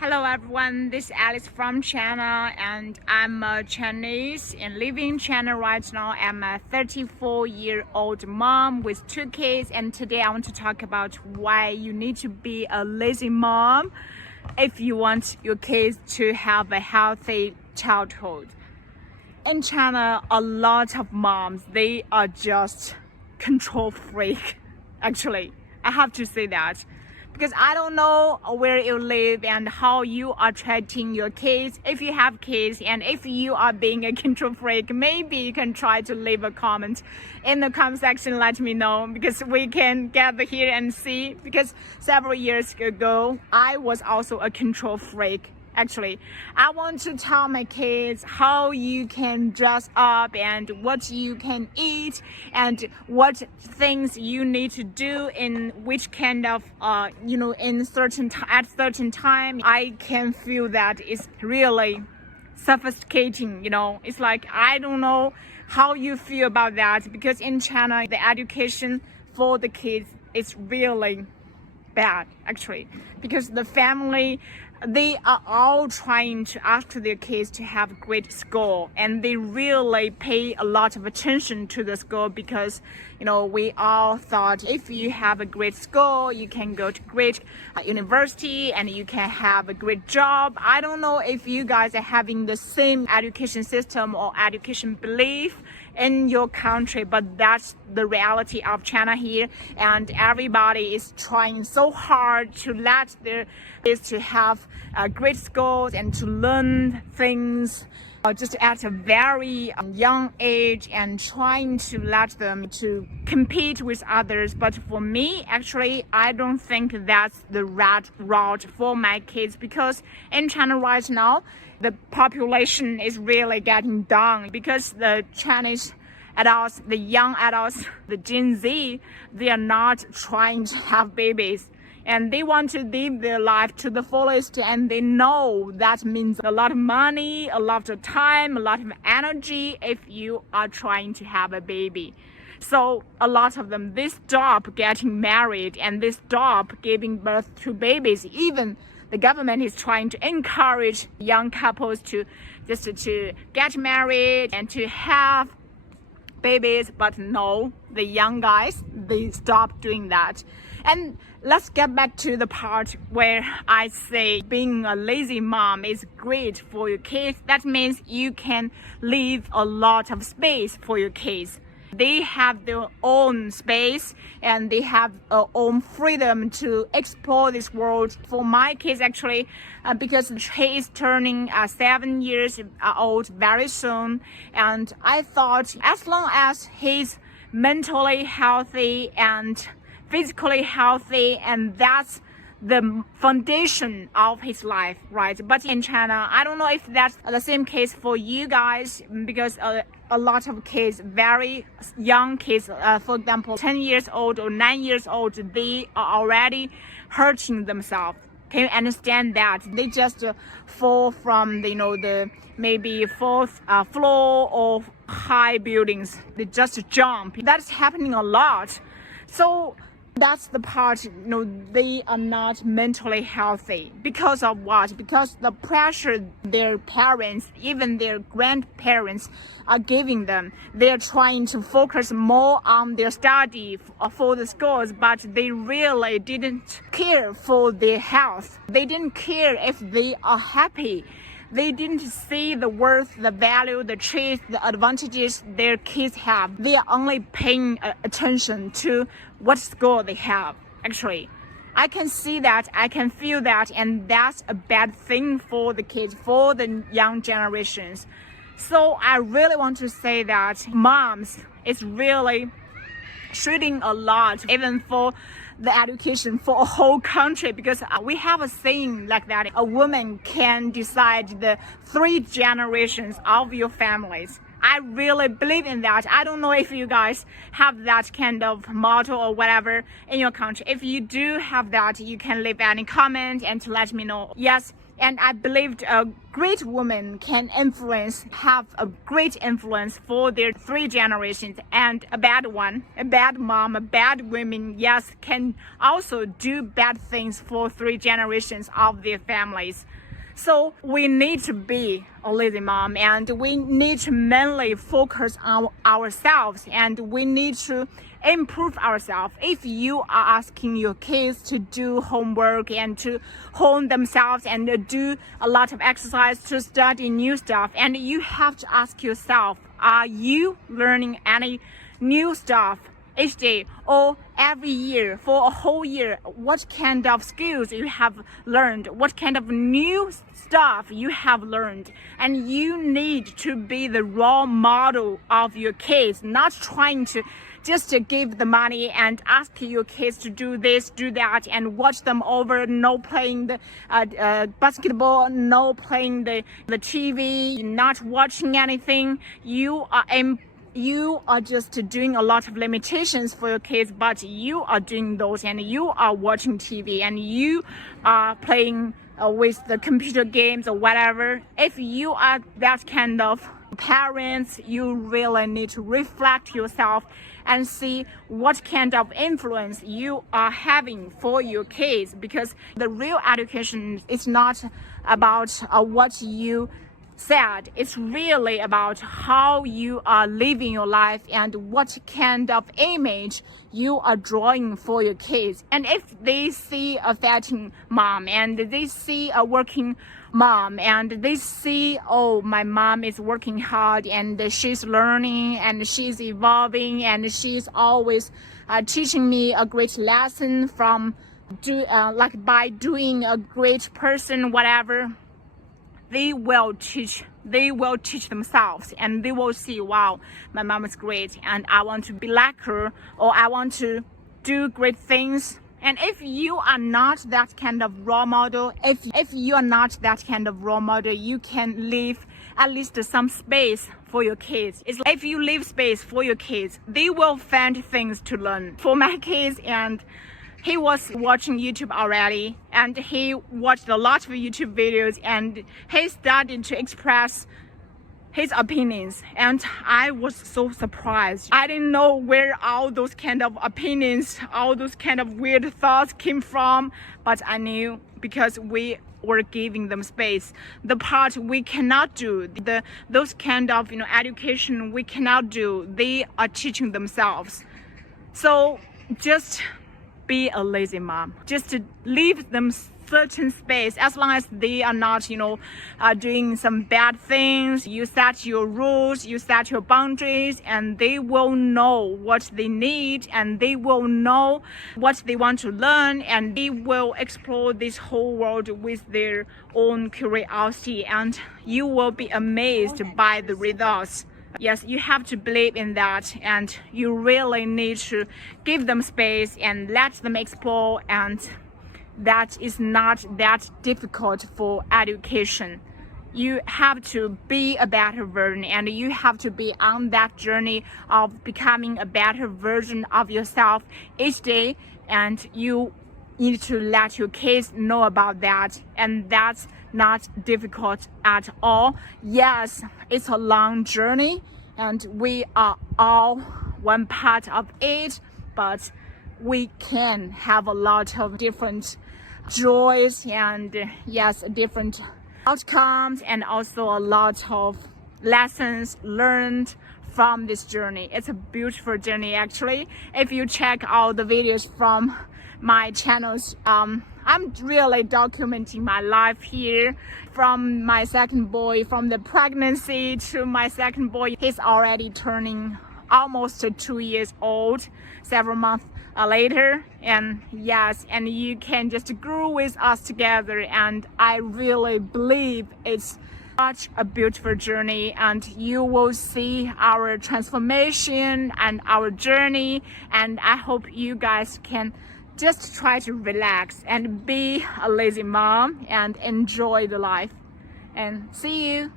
Hello everyone, this is Alice from China and I'm a Chinese and living in China right now. I'm a 34-year-old mom with 2 kids, and today I want to talk about why you need to be a lazy mom if you want your kids to have a healthy childhood. In China, a lot of moms, they are just control freak. Actually, I have to say that. Because I don't know where you live and how you are treating your kids. If you have kids and if you are being a control freak, maybe you can try to leave a comment in the comment section. Let me know, because we can gather here and see. Because several years ago, I was also a control freak. Actually, I want to tell my kids how you can dress up and what you can eat and what things you need to do in which kind of in at certain time. I can feel that it's really sophisticating. It's like, I don't know how you feel about that, because in China the education for the kids is really bad, actually, because the family, they are all trying to ask their kids to have great school, and they really pay a lot of attention to the school, because we all thought if you have a great school, you can go to great university and you can have a great job. I don't know if you guys are having the same education system or education belief in your country, but that's the reality of China here, and everybody is trying so hard to let their kids to have great schools and to learn things just at a very young age, and trying to let them to compete with others. But for me, actually, I don't think that's the right route for my kids, because in China right now, the population is really getting down, because the Chinese adults, the young adults, the Gen Z, they are not trying to have babies, and they want to live their life to the fullest, and they know that means a lot of money, a lot of time, a lot of energy if you are trying to have a baby. So a lot of them, they stop getting married and they stop giving birth to babies. Even the government is trying to encourage young couples to get married and to have babies, but no, the young guys, they stop doing that. And let's get back to the part where I say being a lazy mom is great for your kids. That means you can leave a lot of space for your kids. They have their own space and they have their own freedom to explore this world. For my kids, actually, because he is turning 7 years old very soon, and I thought as long as he's mentally healthy and physically healthy, and that's the foundation of his life, right? But in China, I don't know if that's the same case for you guys, because a lot of kids, very young kids, for example 10 years old or 9 years old, they are already hurting themselves. Can you understand that? They just fall from the maybe 4th floor of high buildings. They just jump. That's happening a lot. So that's the part, they are not mentally healthy. Because of what? Because the pressure their parents, even their grandparents, are giving them. They're trying to focus more on their study for the schools, but they really didn't care for their health. They didn't care if they are happy. They didn't see the worth, the value, the traits, the advantages their kids have. They are only paying attention to what school they have. Actually, I can see that, I can feel that, and that's a bad thing for the kids, for the young generations. So I really want to say that moms is really shooting a lot, even for the education for a whole country, because we have a saying like that: a woman can decide the 3 generations of your families. I really believe in that. I don't know if you guys have that kind of motto or whatever in your country. If you do have that, you can leave any comment and to let me know. Yes, and I believed a great woman can have a great influence for their 3 generations, and a bad one, a bad mom, a bad woman, yes, can also do bad things for 3 generations of their families. So we need to be a lazy mom, and we need to mainly focus on ourselves, and we need to improve ourselves. If you are asking your kids to do homework and to hone themselves and do a lot of exercise to study new stuff, and you have to ask yourself, are you learning any new stuff each day or every year for a whole year? What kind of skills you have learned, what kind of new stuff you have learned? And you need to be the role model of your kids, not trying to just to give the money and ask your kids to do this, do that, and watch them over, no playing the basketball, no playing the TV, not watching anything. You are just doing a lot of limitations for your kids, but you are doing those, and you are watching TV, and you are playing with the computer games or whatever. If you are that kind of parents, you really need to reflect yourself and see what kind of influence you are having for your kids, because the real education is not about what you said. It's really about how you are living your life and what kind of image you are drawing for your kids. And if they see a fighting mom, and they see a working mom, and they see, oh, my mom is working hard and she's learning and she's evolving and she's always teaching me a great lesson from by doing a great person, whatever, they will teach themselves, and they will see, wow, my mom is great and I want to be like her, or I want to do great things. And if you are not that kind of role model, if you are not that kind of role model, you can leave at least some space for your kids. It's like if you leave space for your kids, they will find things to learn. For my kids, and he was watching YouTube already, and he watched a lot of YouTube videos, and he started to express his opinions, and I was so surprised. I didn't know where all those kind of opinions, all those kind of weird thoughts came from, but I knew, because we were giving them space. The part we cannot do, those kind of education we cannot do, they are teaching themselves. So just be a lazy mom. Just to leave them certain space, as long as they are not doing some bad things. You set your rules, you set your boundaries, and they will know what they need, and they will know what they want to learn, and they will explore this whole world with their own curiosity, and you will be amazed by the results. Yes, you have to believe in that, and you really need to give them space and let them explore, and that is not that difficult for education. You have to be a better version, and you have to be on that journey of becoming a better version of yourself each day, and you need to let your kids know about that, and that's not difficult at all. Yes, it's a long journey, and we are all one part of it, but we can have a lot of different joys and yes, different outcomes, and also a lot of lessons learned from this journey. It's a beautiful journey, actually. If you check out the videos from my channels, I'm really documenting my life here, from my second boy, from the pregnancy to my second boy. He's already turning almost 2 years old, several months later, and yes, and you can just grow with us together, and I really believe it's such a beautiful journey, and you will see our transformation and our journey, and I hope you guys can just try to relax and be a lazy mom and enjoy the life. And see you.